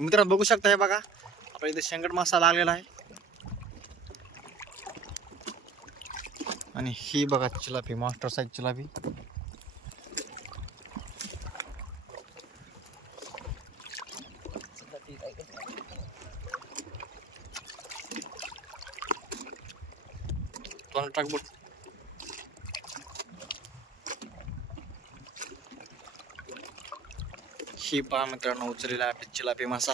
तर मित्रांनो बघू शकता हे बघा आपल्या इथे शेंगट मासा लागलेला आहे आणि ही बघा चिलापी मास्टर साईज चिलापी टाकबोट ही पहा मित्रांनो उचलेला आहे चिलापी मासा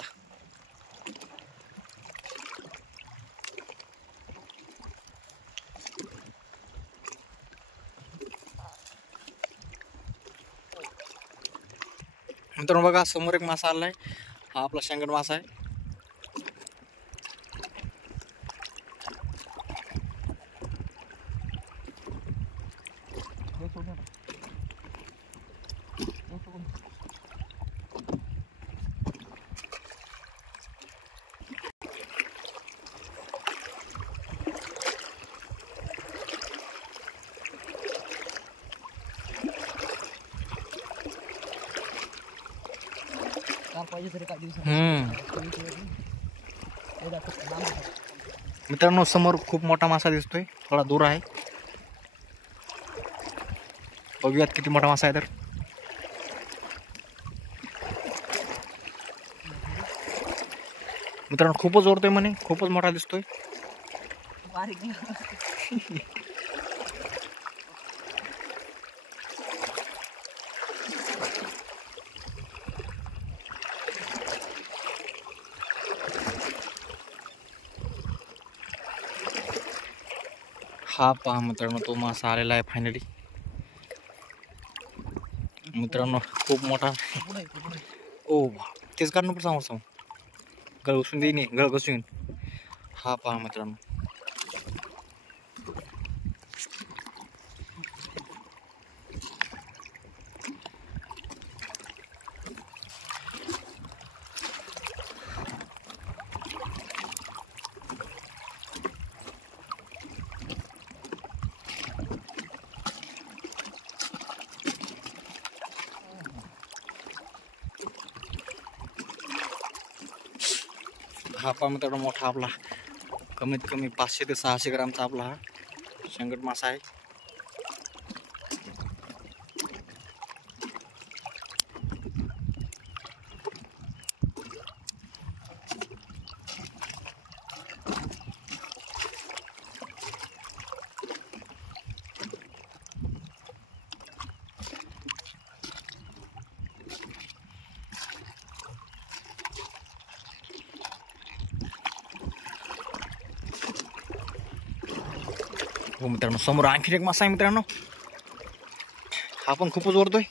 मित्रांनो बघा समोर एक मासा आलाय हा आपला शेंगट मासा आहे मित्रांनो समोर खूप मोठा मासा दिसतोय थोडा दूर आहे बघूयात किती मोठा मासा आहे तर मित्रांनो खूपच ओरतोय म्हणे खूपच मोठा दिसतोय हा पहा मित्रांनो तो मासा आलेला आहे फायनली मित्रांनो खूप मोठा ओ तेच काढणं पण समोर गळ घुसून देईन गळ घुसून हा पहा मित्रांनो हा पहा मित्रांनो मोठा आपला कमीत कमी 500 ते 600 ग्रामचा आपला हा शेंगट मासा आहे हो मित्रांनो समोर आणखी एक मासा आहे मित्रांनो हा पण खूपच ओरतोय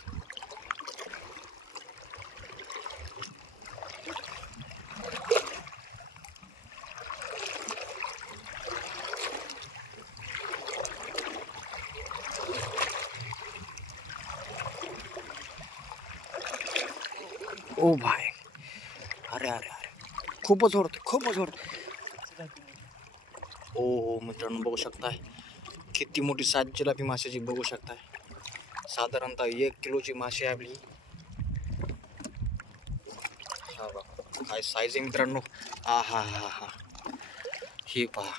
ओ भाई अरे अरे अरे खूपच ओरतोय ओ मित्रांनो बघू शकताय किती मोठी सात जिलापी माशाची बघू शकताय साधारणतः 1 किलोची माशी आपली हा बघा काय साईज आहे मित्रांनो हा हा हा हा हे पहा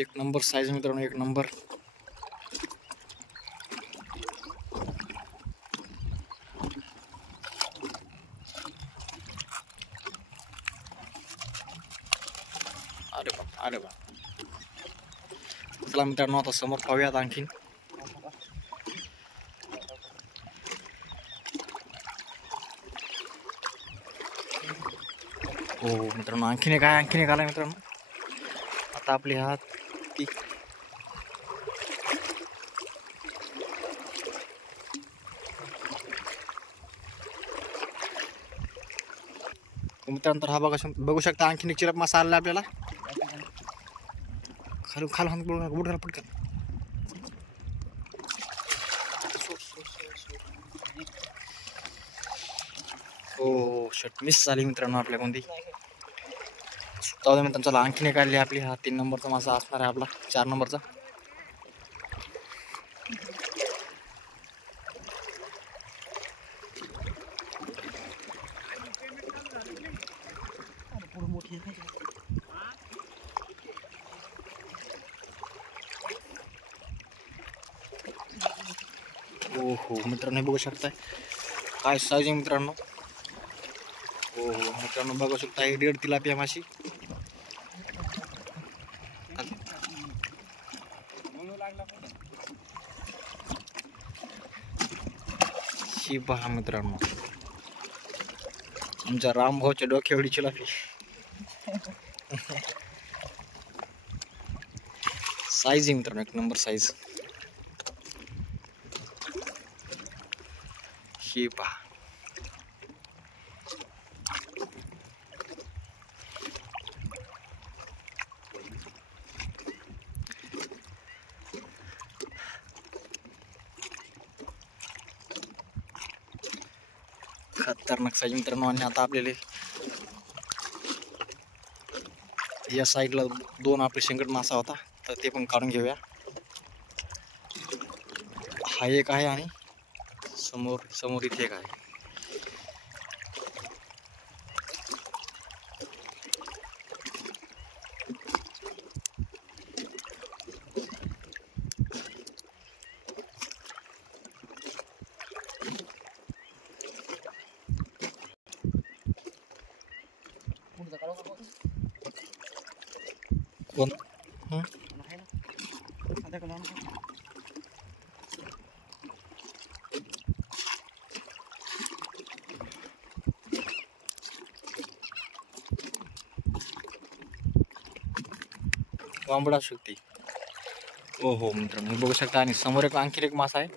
एक नंबर साईज मित्रांनो एक नंबर अरे बा चला मित्रांनो आता समोर पाहूयात आणखीन हो मित्रांनो आणखीन एक आलाय मित्रांनो आता आपली हात ती मित्रांनो तर हा बघू शकता आणखीन एक चिरप मासा आला आपल्याला खालून बुडाला पटकन हो शट मिस झाली मित्रांनो आपल्या कोणती मित्रांनो चला आणखीन एक आली आपली हा 3 नंबरचा मासा असणार आहे आपला 4 नंबरचा हो मित्रांनो बघू शकताय काय साईज आहे मित्रांनो. हो मित्रांनो बघू शकता ही 1.5 तिलापिया माशी. ही पहा मित्रांनो आमच्या रामभाऊच्या डोक्यावरची चिलापी. साईज आहे मित्रांनो एक नंबर साईज. ही पहा खतरनाक साईज मित्रांनो. आणि आता आपल्याला या साईडला 2 आपले शेंगट मासा होता तर ते पण काढून घेऊया. हा एक आहे आणि समोर इथे एक आहे. कोण वांबडा शक्ती. हो मित्रांनो बघू शकता. आणि समोर एक आणखी एक मासा आहे.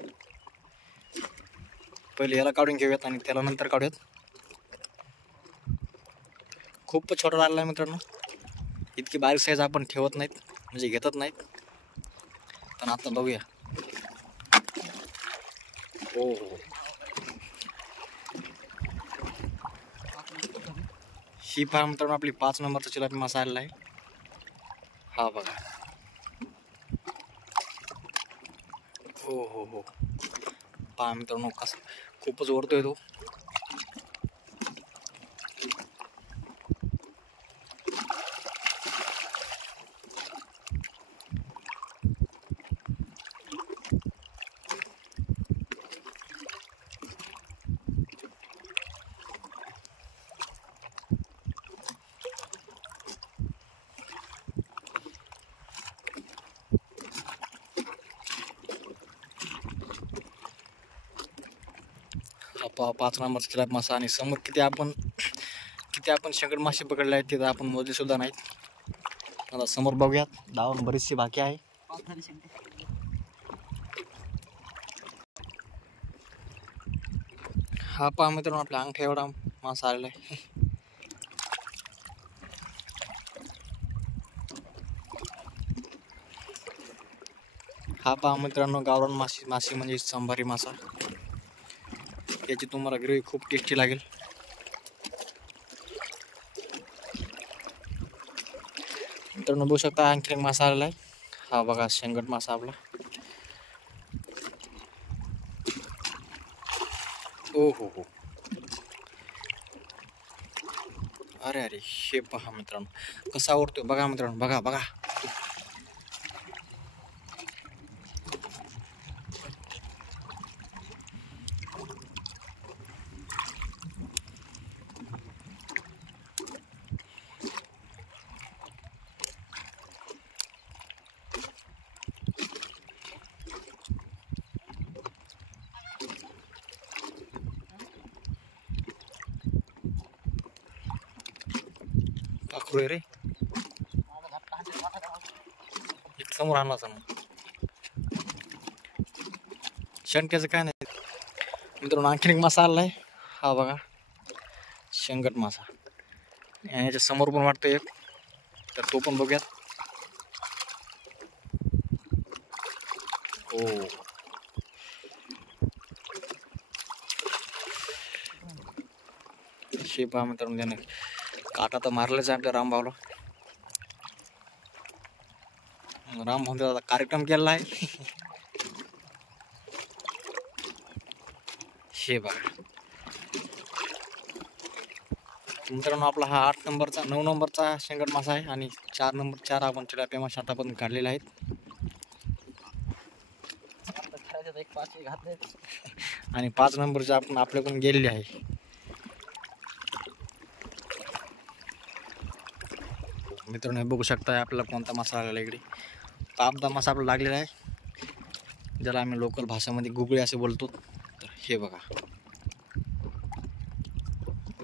पहिले याला काढून घेऊयात आणि त्याला नंतर काढूयात. खूप छोटा लागला आहे मित्रांनो. इतकी बारीक साईज आपण ठेवत नाहीत म्हणजे घेतच नाहीत. पण आता बघूया. हो ही पहा मित्रांनो आपली 5 नंबरचा चिलापी मासा आलेला आहे. हा बघा. हो पहा मित्रांनो कसा खूपच वरतोय तो. हा 5 नंबरचा चिलापी मासा. आणि समोर किती आपण शेंगड मासे पकडले आहेत तिथं आपण मोजले सुद्धा नाहीत. आता समोर बघूयात. धावून बरीचशी बाकी आहे. हा पहा मित्रांनो आपल्या अंगठ्या एवढा मासा आलेला आहे. हा पहा मित्रांनो गावरान माशी म्हणजे संभारी मासा. याची तुम्हाला ग्रेव्ही खूप टेस्टी लागेल. मित्रांनो बघू शकता आणखी एक मासा आलेला आहे. हा बघा शेंगट मासा आपला. हो अरे हे पहा मित्रांनो कसा आवडतोय बघा मित्रांनो. बघा पाखरू रे समोर आणला असं शंक्याचं काय नाही मित्रांनो. आणखीन एक मासा आलाय. हा बघा शेंगट मासा. आणि याच्या समोर पण वाटतं एक तर तो पण बघूयात. हो शेपा मित्रांनो त्याने काटा तर मारलाच आहे आपल्या रामभाऊला. रामभाऊचा आता कार्यक्रम केलेला आहे. हे बघा मित्रांनो आपला हा 9 नंबरचा शेंगट मासा आहे. आणि 4 आपण चिलापिया मासे आता पण काढलेले आहेत. आणि 5 नंबरचे आपण आपल्याकडून गेलेली आहे. मित्रांनो हे बघू शकता आपल्याला कोणता मासा आलेला इकडे. पापदा मासा आपल्याला लागलेला आहे, ज्याला आम्ही लोकल भाषेमध्ये गुगळे असे बोलतो. तर हे बघा,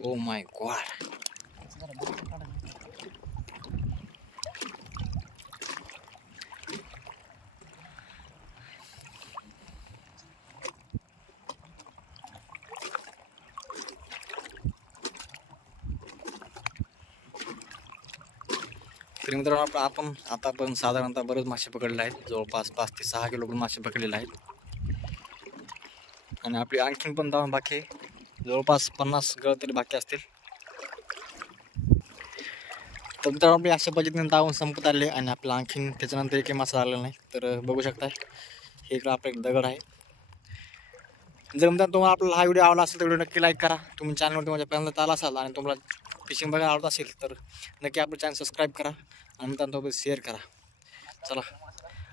ओ माय गॉड. तर मित्रांनो आपण आतापर्यंत साधारणतः बरेच मासे पकडले आहेत. जवळपास 5 ते 6 किलो मासे पकडलेले आहेत. आणि आपली आणखीन पण धावून बाकी आहे. जवळपास 50 गळ तरी बाकी असतील. तर मित्रांनो आपली अशा पद्धतीने धावून संपत आले आणि आपला आणखीन त्याच्यानंतर एकही मासा आलेला नाही. तर बघू शकताय हे इकडं आपला एक दगड आहे. जर मित्रांनो तुम्हाला आपला हा व्हिडिओ आवडला असेल तर व्हिडिओ नक्की लाईक करा. तुम्ही चॅनलवरती माझ्या पहिल्यांदा आला असाल आणि तुम्हाला फिशिंग बघायला आवडत असेल तर नक्की आपलं चॅनल सबस्क्राईब करा आणि मित्रांनो शेअर करा. चला,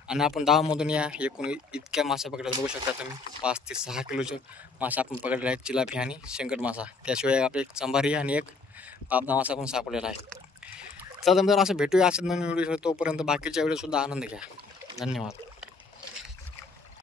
आणि आपण धावामधून या एकूण इतक्या मासे पकडले बघू शकता तुम्ही. 5 ते 6 किलोचे मासे आपण पकडले आहेत. चिलापी आणि शेंकट मासा, त्याशिवाय आपले एक चंबारी आणि एक पापदा मासा पण सापडलेला आहे. चला मित्रांनो असं भेटूया असेल नवीन व्हिडिओ. तोपर्यंत बाकीच्या व्हिडिओसुद्धा आनंद घ्या. धन्यवाद.